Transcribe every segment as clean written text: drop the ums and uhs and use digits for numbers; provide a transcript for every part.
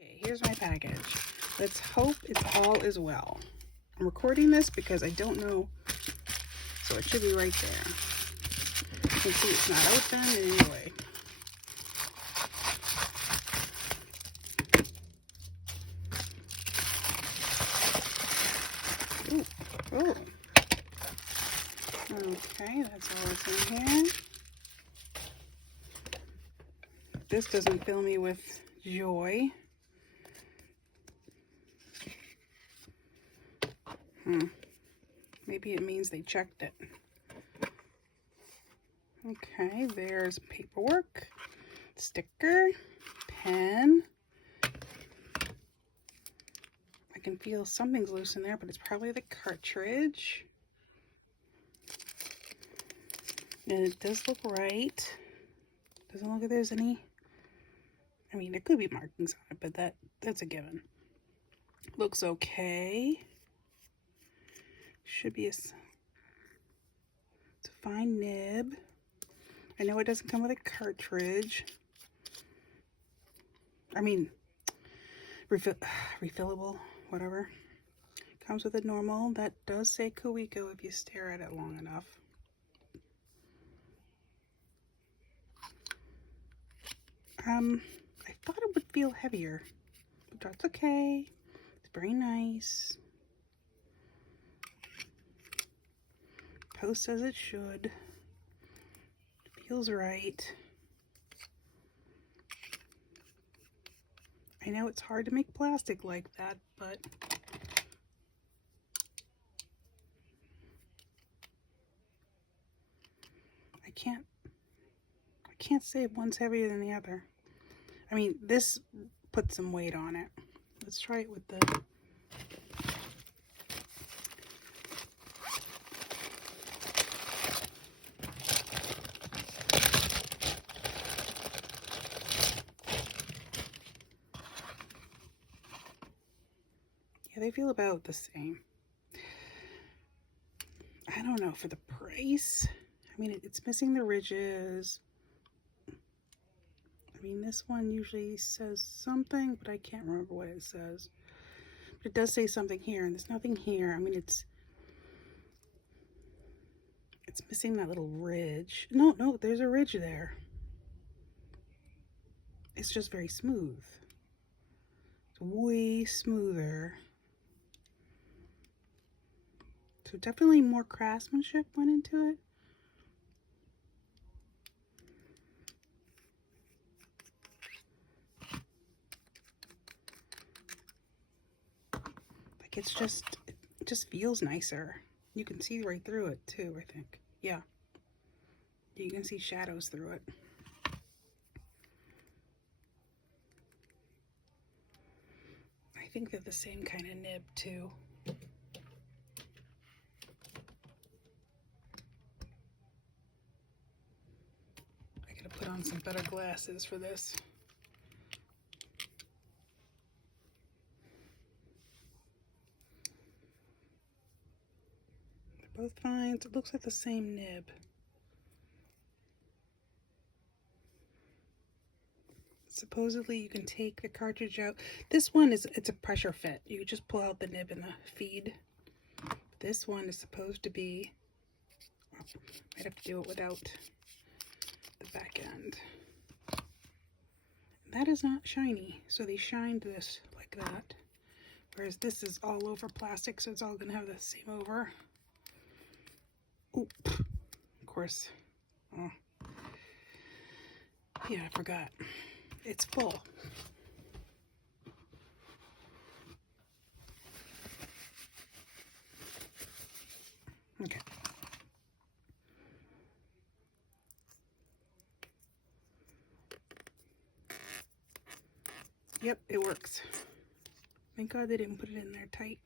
Okay, here's my package. Let's hope it's all is well. I'm recording this because I don't know, so it should be right there. You can see it's not open anyway. Ooh, oh. Okay, that's all that's in here. This doesn't fill me with joy. Maybe it means they checked it. Okay, there's paperwork, sticker, pen. I can feel something's loose in there, but it's probably the cartridge. And it does look right. Doesn't look like there's any, I mean, there could be markings on it, but that's a given. Looks okay. Should be it's a fine nib. I know it doesn't come with a cartridge. I mean, refillable, whatever. Comes with a normal. That does say Kaweco if you stare at it long enough. I thought it would feel heavier, but that's okay. It's very nice. Post as it should. It feels right. I know it's hard to make plastic like that, but I can't say one's heavier than the other. I mean, this puts some weight on it. Let's try it with the they feel about the same. I don't know, for the price, I mean, it's missing the ridges. I mean, this one usually says something, but I can't remember what it says. But it does say something here, and there's nothing here. I mean, it's missing that little ridge. No, there's a ridge there. It's just very smooth. It's way smoother. So definitely more craftsmanship went into it. Like it just feels nicer. You can see right through it too, I think. Yeah. You can see shadows through it. I think they're the same kind of nib too. I gotta put on some better glasses for this. They're both fine. It looks like the same nib. Supposedly you can take the cartridge out. This one it's a pressure fit. You just pull out the nib and the feed. This one is supposed to be, well, I'd have to do it without the back end. That is not shiny, so they shined this like that. Whereas this is all over plastic, so it's all gonna have the same over. Oop, of course. Oh. Yeah, I forgot. It's full. Okay. Yep, it works. Thank God they didn't put it in there tight.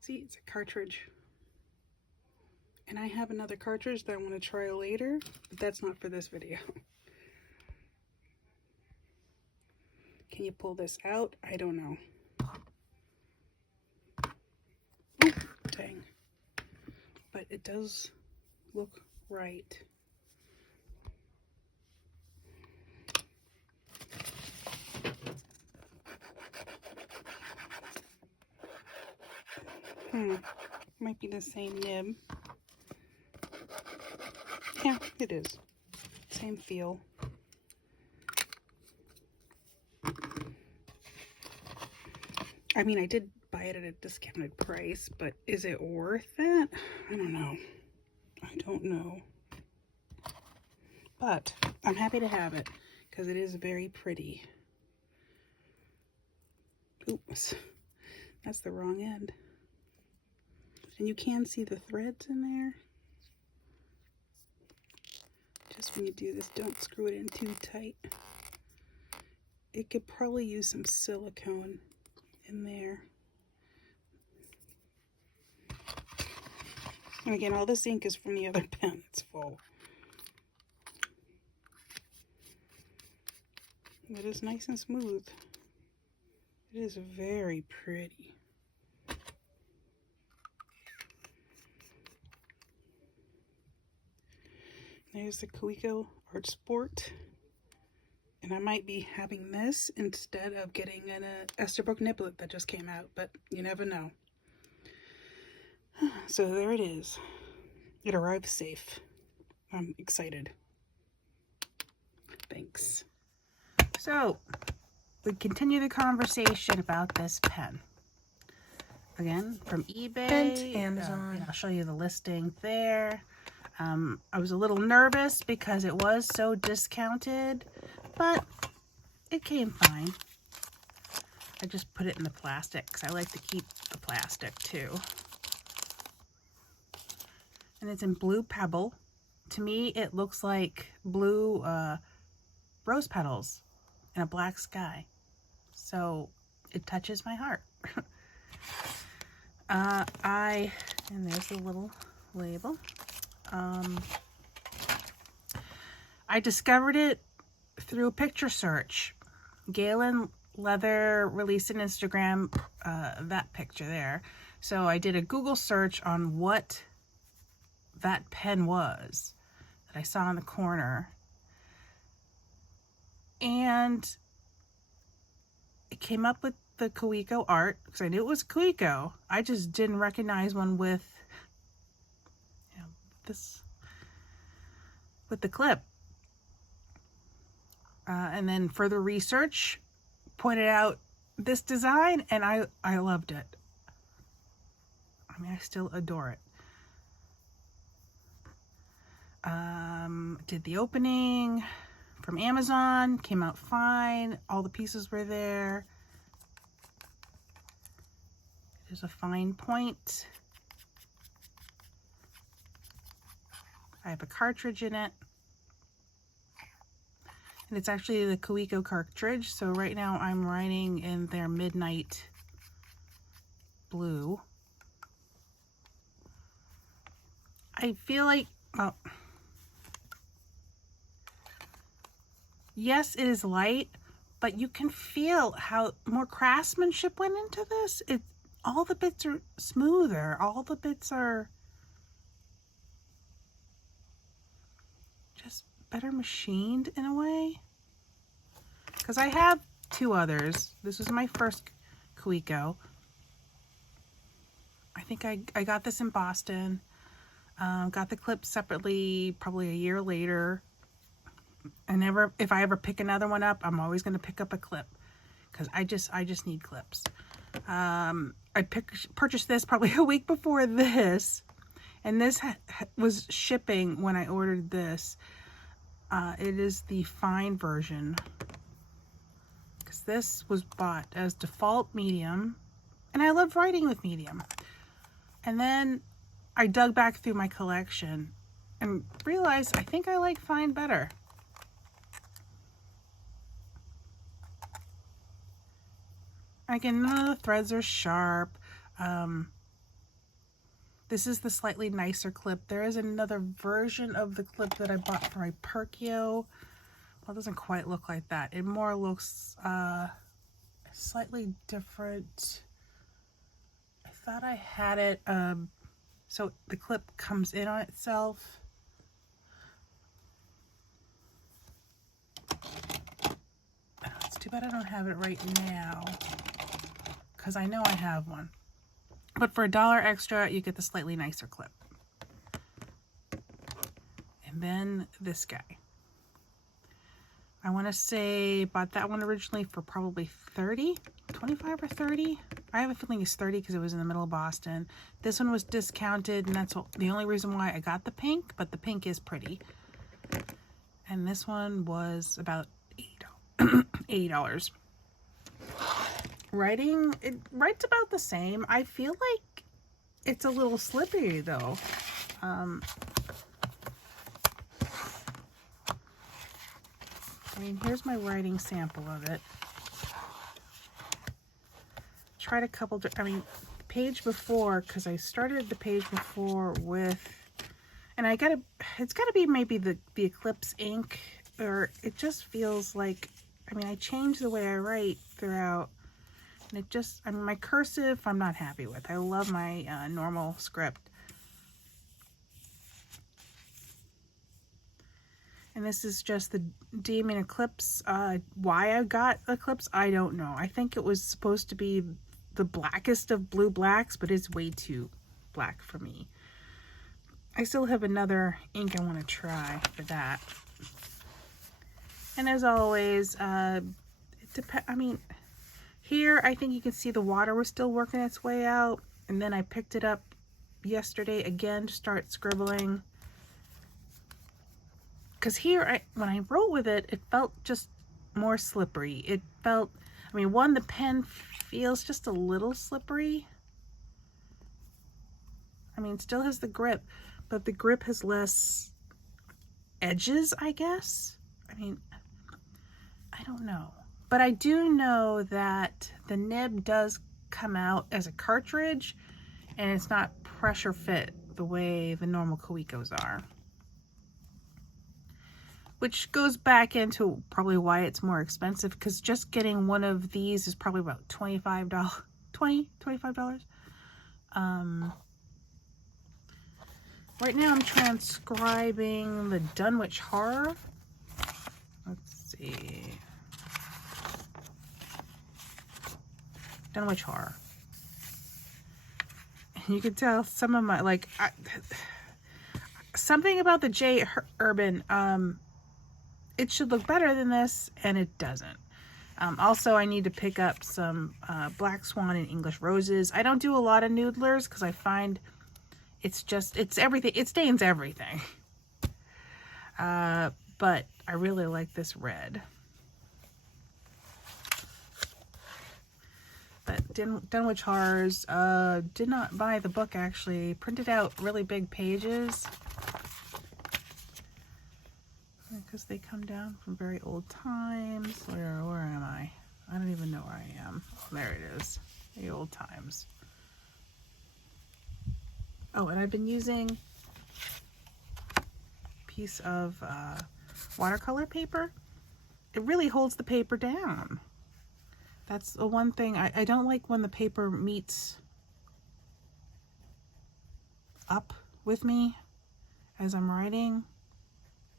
See, it's a cartridge. And I have another cartridge that I want to try later, but that's not for this video. Can you pull this out? I don't know. Oh, dang. But it does look right. Might be the same nib. Yeah, it is. Same feel. I mean, I did buy it at a discounted price, but is it worth it? I don't know. I don't know. But I'm happy to have it because it is very pretty. Oops, that's the wrong end. And you can see the threads in there. Just when you do this, don't screw it in too tight. It could probably use some silicone in there. And again, all this ink is from the other pen. It's full. It is nice and smooth. It is very pretty. There's the Kaweco Art Sport. And I might be having this instead of getting an Esterbrook niblet that just came out, but you never know. So there it is. It arrived safe. I'm excited. Thanks. So, we continue the conversation about this pen. Again, from eBay and Amazon. And I'll show you the listing there. I was a little nervous because it was so discounted, but it came fine. I just put it in the plastic because I like to keep the plastic too. And it's in blue pebble. To me, it looks like blue rose petals in a black sky. So it touches my heart. And there's the little label. I discovered it through a picture search. Galen Leather released an Instagram, that picture there. So I did a Google search on what that pen was that I saw in the corner. And it came up with the Kaweco art because I knew it was Kaweco. I just didn't recognize one with, you know, this, with the clip. And then further research pointed out this design, and I loved it. I mean, I still adore it. Did the opening from Amazon, came out fine. All the pieces were there. There's a fine point. I have a cartridge in it. And it's actually the Kaweco cartridge. So right now I'm writing in their Midnight Blue. I feel like, well, yes, it is light, but you can feel how more craftsmanship went into this. All the bits are smoother. All the bits are just better machined in a way. Because I have two others. This was my first Kaweco. I think I got this in Boston. Got the clip separately probably a year later. If I ever pick another one up, I'm always going to pick up a clip because I just need clips. I purchased this probably a week before this, and this was shipping when I ordered this. It is the fine version because this was bought as default medium, and I love writing with medium. And then I dug back through my collection and realized I think I like fine better. Again, none of the threads are sharp. This is the slightly nicer clip. There is another version of the clip that I bought for my Perkio. Well, it doesn't quite look like that. It more looks slightly different. I thought I had it, so the clip comes in on itself. It's too bad I don't have it right now, because I know I have one. But for $1 extra, you get the slightly nicer clip. And then this guy. I want to say bought that one originally for probably 30, 25 or 30. I have a feeling it's 30 because it was in the middle of Boston. This one was discounted, and that's the only reason why I got the pink, but the pink is pretty. And this one was about $80. Writing, it writes about the same. I feel like it's a little slippery though. I mean, here's my writing sample of it. Tried a couple, I mean, page before, because I started the page before with, and it's gotta be maybe the Eclipse ink, or it just feels like, I mean, I changed the way I write throughout, and it just, I mean, my cursive, I'm not happy with. I love my normal script. And this is just the Demon Eclipse. Why I got Eclipse, I don't know. I think it was supposed to be the blackest of blue blacks, but it's way too black for me. I still have another ink I want to try for that. And as always, it depends. I mean, here I think you can see the water was still working its way out. And then I picked it up yesterday again to start scribbling. Because here, when I wrote with it, it felt just more slippery. It felt, I mean, one, the pen feels just a little slippery. I mean, it still has the grip, but the grip has less edges, I guess. I mean, I don't know. But I do know that the nib does come out as a cartridge, and it's not pressure fit the way the normal Kawecos are. Which goes back into probably why it's more expensive, because just getting one of these is probably about $25. $25. Right now I'm transcribing the Dunwich Horror. Let's see. Dunwich Horror. And you can tell some of my, like, something about the J. Urban, it should look better than this, and it doesn't. Also, I need to pick up some Black Swan and English Roses. I don't do a lot of noodlers because I find it's everything. It stains everything. But I really like this red. But Dunwich Horrors, did not buy the book actually. Printed out really big pages. Because they come down from very old times. Where am I? I don't even know where I am. There it is. The old times. Oh, and I've been using a piece of watercolor paper. It really holds the paper down. That's the one thing. I don't like when the paper meets up with me as I'm writing.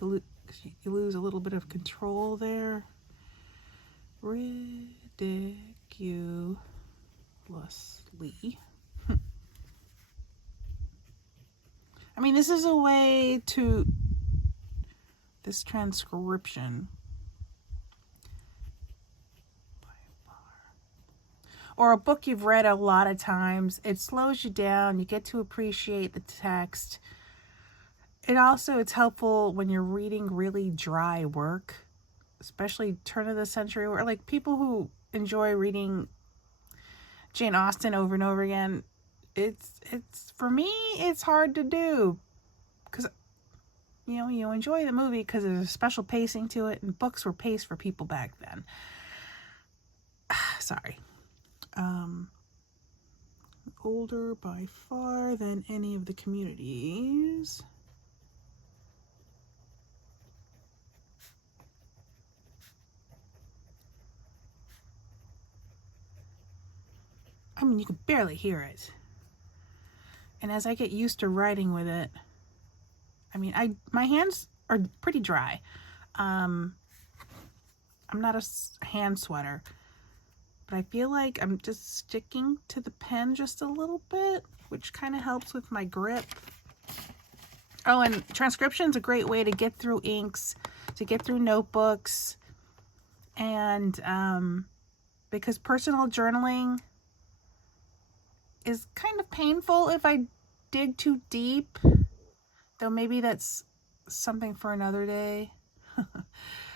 You lose a little bit of control there. Ridiculously. I mean, this is a way to this transcription. Or a book you've read a lot of times. It slows you down. You get to appreciate the text. It's helpful when you're reading really dry work, especially turn of the century, or like people who enjoy reading Jane Austen over and over again. It's for me, it's hard to do because, you know, you enjoy the movie because there's a special pacing to it, and books were paced for people back then. Sorry. Older by far than any of the communities. I mean, you can barely hear it. And as I get used to writing with it, I mean, my hands are pretty dry. I'm not a hand sweater. but I feel like I'm just sticking to the pen just a little bit, which kind of helps with my grip. Oh, and transcription's a great way to get through inks, to get through notebooks, and because personal journaling is kind of painful if I dig too deep, though maybe that's something for another day.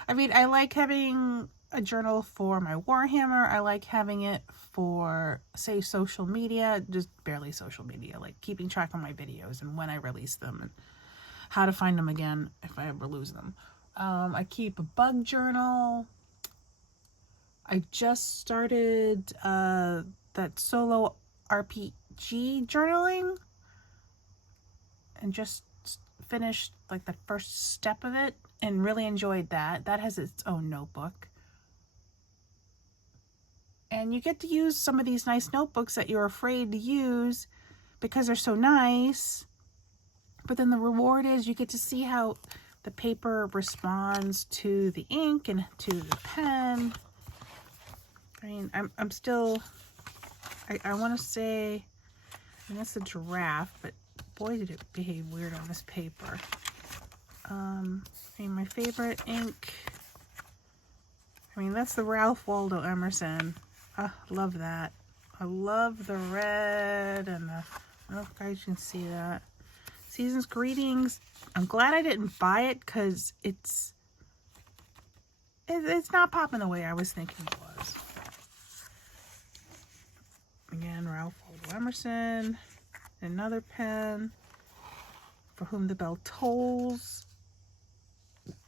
I mean, I like having a journal for my Warhammer. I like having it for, say, social media, just barely social media, like keeping track of my videos and when I release them and how to find them again if I ever lose them. I keep a bug journal. I just started that solo RPG journaling and just finished like the first step of it and really enjoyed that. That has its own notebook. And you get to use some of these nice notebooks that you're afraid to use because they're so nice. But then the reward is you get to see how the paper responds to the ink and to the pen. I mean, I'm still, I want to say, and that's a giraffe, but boy did it behave weird on this paper. I mean, my favorite ink, I mean, that's the Ralph Waldo Emerson. Love that. I love the red and the, I don't know if you guys can see that. Season's Greetings. I'm glad I didn't buy it because it's not popping the way I was thinking it was. Again, Ralph Waldo Emerson. Another pen. For Whom the Bell Tolls.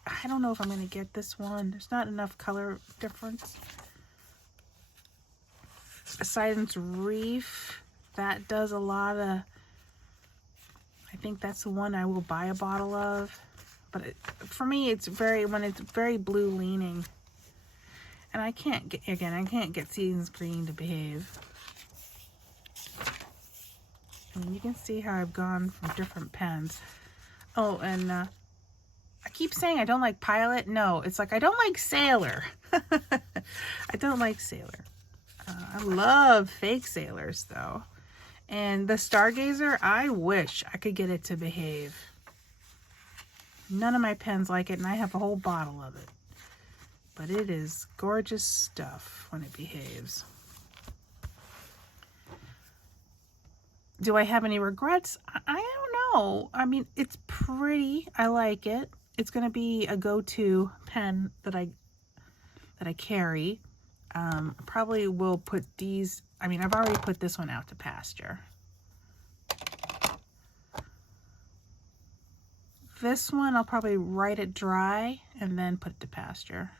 I don't know if I'm going to get this one. There's not enough color difference. Poseidon's Reef. That does a lot of... I think that's the one I will buy a bottle of. But for me, it's when it's very blue leaning. And I can't get Season's Green to behave. I mean, you can see how I've gone from different pens. Oh, and I keep saying I don't like Pilot. No, it's like I don't like Sailor. I don't like Sailor. I love fake sailors, though. And the Stargazer, I wish I could get it to behave. None of my pens like it, and I have a whole bottle of it. But it is gorgeous stuff when it behaves. Do I have any regrets? I don't know. I mean, it's pretty. I like it. It's going to be a go-to pen that I carry. Probably will put these... I mean, I've already put this one out to pasture. This one, I'll probably write it dry and then put it to pasture.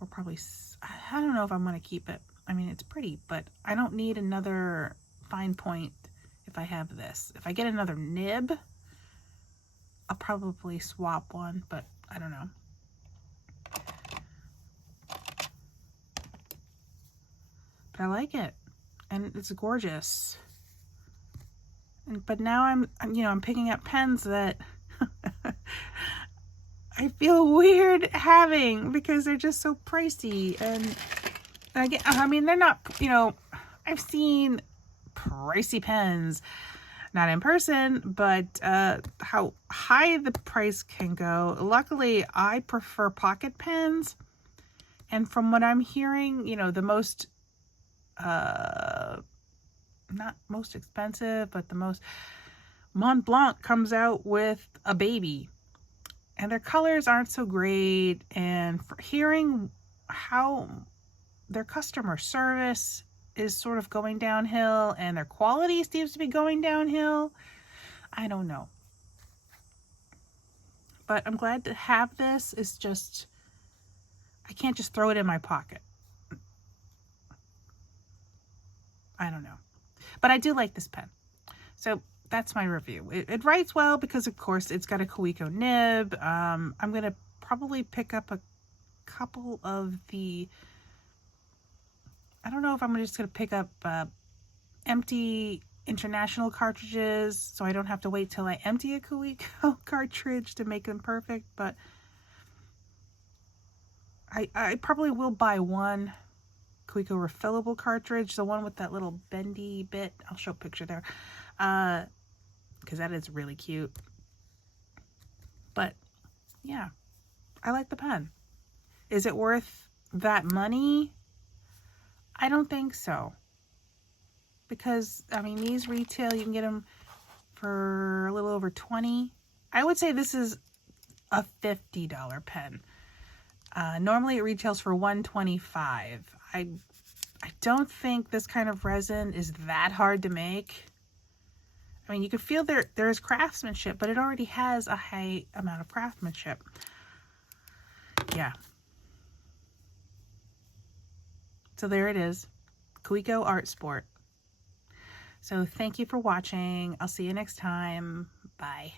Or probably... I don't know if I'm going to keep it. I mean, it's pretty, but I don't need another... fine point if I have this. If I get another nib, I'll probably swap one, but I don't know. But I like it, and it's gorgeous. But now I'm picking up pens that I feel weird having because they're just so pricey. And I mean, they're not, I've seen pricey pens, not in person, but how high the price can go. Luckily, I prefer pocket pens, and from what I'm hearing, the most not most expensive, but the most, Mont Blanc comes out with a baby, and their colors aren't so great, and for hearing how their customer service is sort of going downhill and their quality seems to be going downhill. I don't know. But I'm glad to have this. It's just, I can't just throw it in my pocket. I don't know. But I do like this pen. So that's my review. It writes well because, of course, it's got a Kaweco nib. I'm going to probably pick up a couple of the... I don't know if I'm just going to pick up empty international cartridges so I don't have to wait till I empty a Kaweco cartridge to make them perfect, but I probably will buy one Kaweco refillable cartridge, the one with that little bendy bit. I'll show a picture there, because that is really cute. But yeah, I like the pen. Is it worth that money? I don't think so. Because, I mean, these retail, you can get them for a little over $20. I would say this is a $50 pen. Normally it retails for $125. I don't think this kind of resin is that hard to make. I mean, you can feel there's craftsmanship, but it already has a high amount of craftsmanship. Yeah. So there it is. Kaweco Art Sport. So thank you for watching. I'll see you next time. Bye.